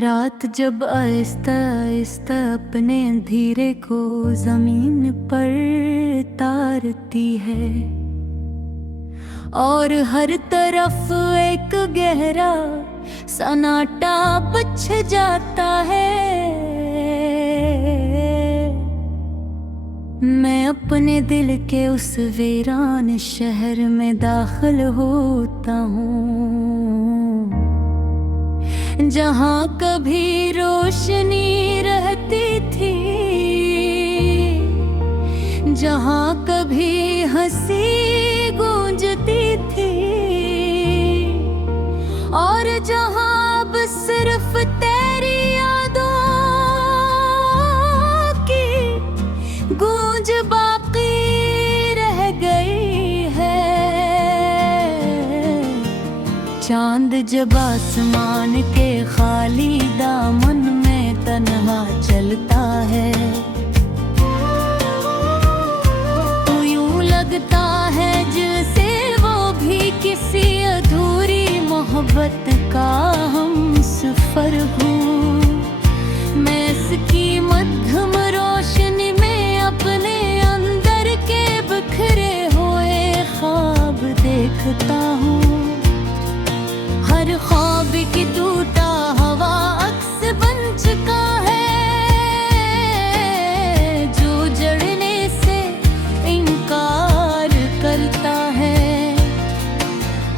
रात जब आहिस्ता आहिस्ता अपने अंधेरे को जमीन पर तारती है और हर तरफ एक गहरा सन्नाटा बिछ जाता है। मैं अपने दिल के उस वीरान शहर में दाखिल होता हूँ जहाँ कभी रोशनी रहती थी, जहाँ कभी हंसी गूंजती थी और जहाँ अब सिर्फ तेरी यादों की गूंज बाकी रह गई है। चांद जब आसमान के खाली दामन में तन्हा चलता है तो यूं लगता है जैसे वो भी किसी अधूरी मोहब्बत का हम सफर हूँ। मैं इसकी मध्यम रोशनी में अपने अंदर के बिखरे हुए ख्वाब देखता हूँ। हर ख्वाब की टूटा हवा अक्स बन चुका है जो जड़ने से इनकार करता है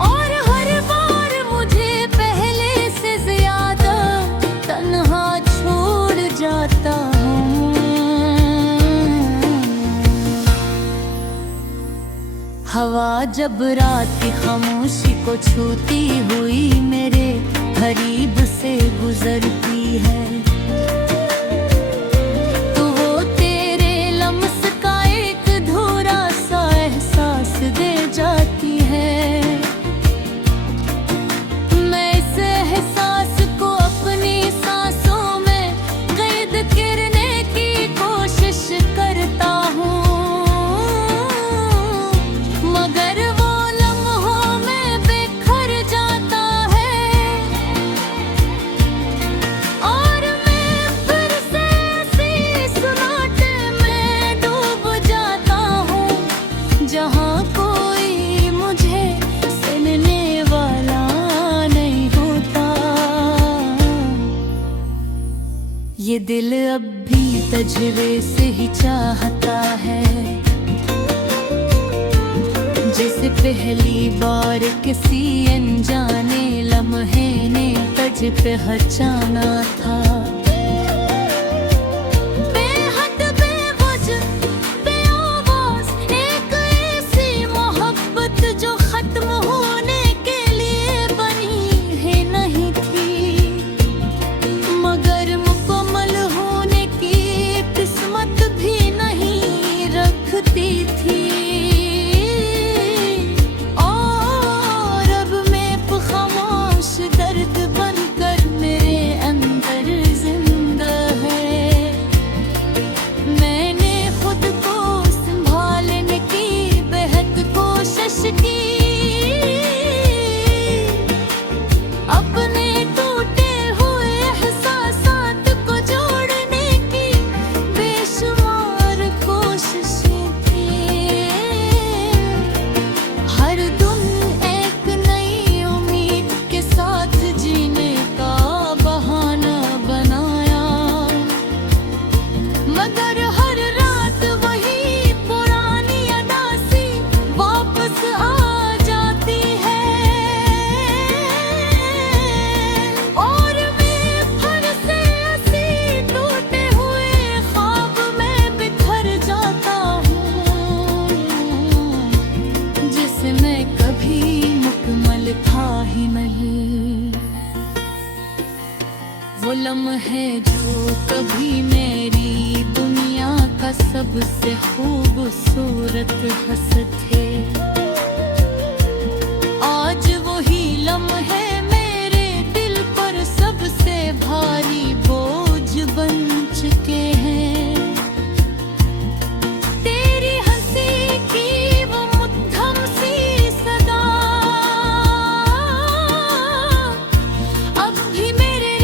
और हर बार मुझे पहले से ज्यादा तन्हा छोड़ जाता हूँ। हवा जब रात की खामोशी को छूती हुई मेरे करीब से गुजरती है तो वो तेरे लम्स का एक अधूरा सा एहसास दे जाती है। मैं इस एहसास को अपनी सांसों में कैद करने की कोशिश करता हूँ मगर वो लम्हों में बिखर जाता है और मैं फिर से इसी सन्नाटे में डूब जाता हूँ जहाँ कोई मुझे सुनने वाला नहीं होता। ये दिल अब भी तजर्बे से ही चाहता है जिसे पहली बार किसी अनजाने लम्हे ने तज पे हचाना था। बेहद बेवजह बेआवाज एक ऐसी मोहब्बत जो खत्म होने के लिए बनी है नहीं थी मगर मुकम्मल होने की किस्मत भी नहीं रखती थी। दर्द बनकर मेरे अंदर जिंदा है। मैंने खुद को संभालने की बेहद कोशिश की अपने टूटे हुए एहसासात को जोड़ने की बेशुमार कोशिशें थी। हर दिन एक नई उम्मीद के साथ जीने का बहाना बनाया मगर हर रात वही पुरानी अदासी वापस आ जाती है और मैं फिर से ऐसी टूटे हुए ख्वाब में बिखर जाता हूँ जिसे मैं कभी मुकम्मल था ही नहीं। वो लम्हे जो कभी मेरी दुनिया का सबसे खूबसूरत हंस थे आज वही लम्हे मेरे दिल पर सबसे भारी बोझ बन चुके हैं। तेरी हंसी की वो मध्यम सी सदा अब भी मेरे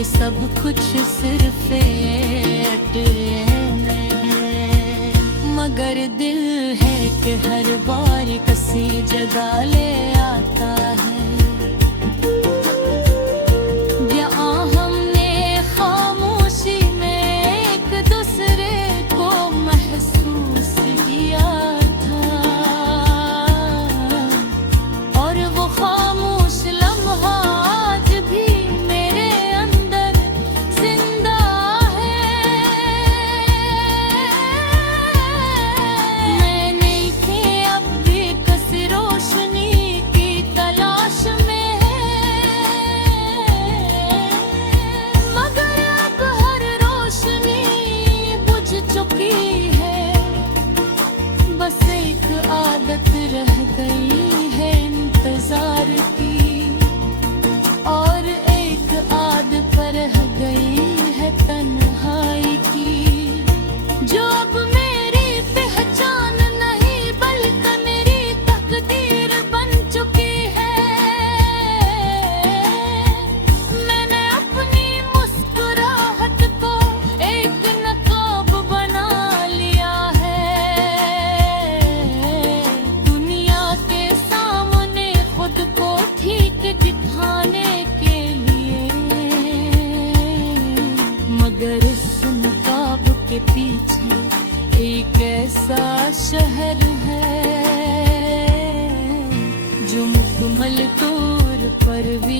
कि सब कुछ सिर्फ एक है, मगर दिल है कि हर बार किसी जगह ले आता है। आदत रह गई है इंतजार की, और एक आदत पर रह गई है तन्हाई की, जो अब मेरी पहचान नहीं बल्कि मेरी तकदीर बन चुकी है। मैंने अपनी मुस्कुराहट को एक नकाब बना लिया है, को ठीक दिखाने के लिए, मगर इस नकाब के पीछे एक ऐसा शहर है जो मुकम्मल तौर पर भी